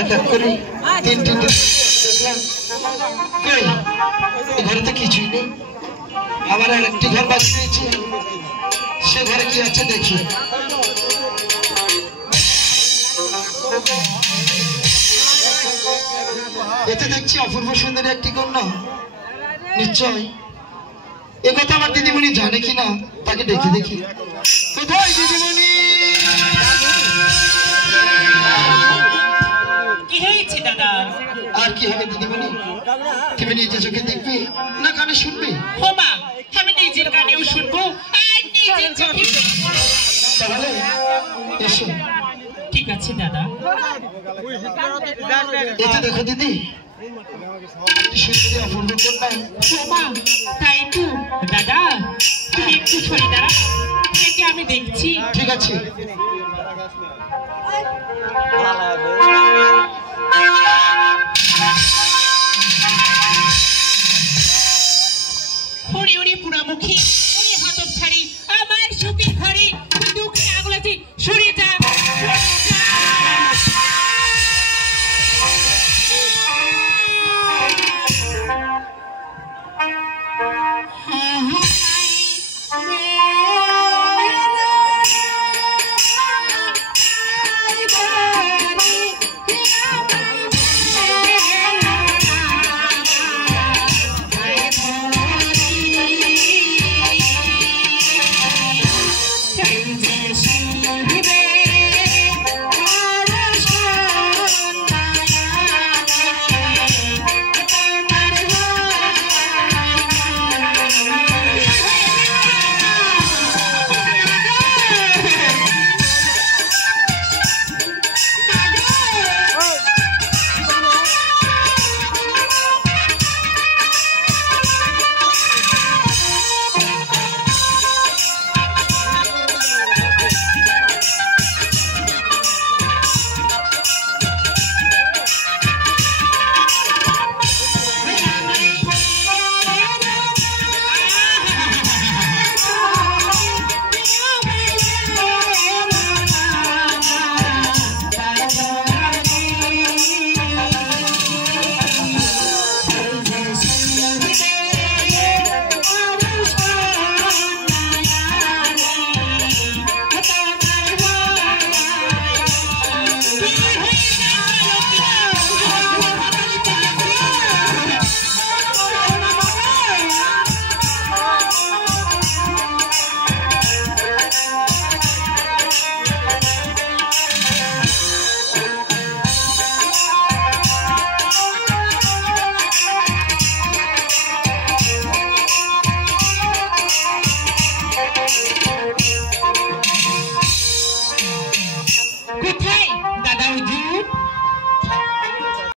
এক এক করে তিনটে দেখলাম কই ঘরে তো কিছুই নেই। আমার আরেকটি ঘর বাকি রয়েছে, সে ঘরে কি আছে দেখি। এতে দেখছি অপূর্ব সুন্দরী একটি কন্যা। নিশ্চয় একথা আমার দিদিমণি জানে কিনা, তাকে ডেকে দেখি। কোথায় দিদিমণি? কি হয়েছে দাদা? আর কি হবে দিদিমণি, তুমি নিজে চোখে দেখবে না কানে শুনবে? হোমা, আমি নিজের কানেও শুনবো আর নিজের চোখে দেখবো। তাহলে এসো। ঠিক আছে দাদা। এতে দেখো দিদি, সুন্দরী অপূর্ব কন্যা। হোমা, তাই তো দাদা, তুমি একটু সরে দাঁড়াও, একে আমি দেখছি। ঠিক আছে। হরি হরি পুরামুখী